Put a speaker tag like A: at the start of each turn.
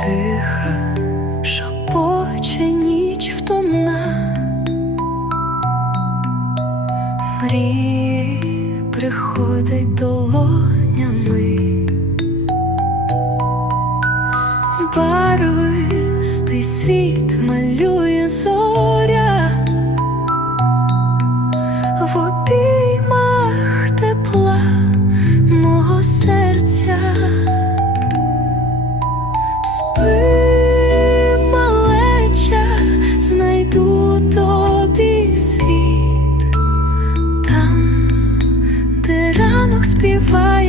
A: тиха, шепоче ніч втомна, мрії приходить долонями, барвистий світ малює зоря, в обіймах тепла мого серця. Спи, малеча, знайду тобі світ, там, де ранок співає.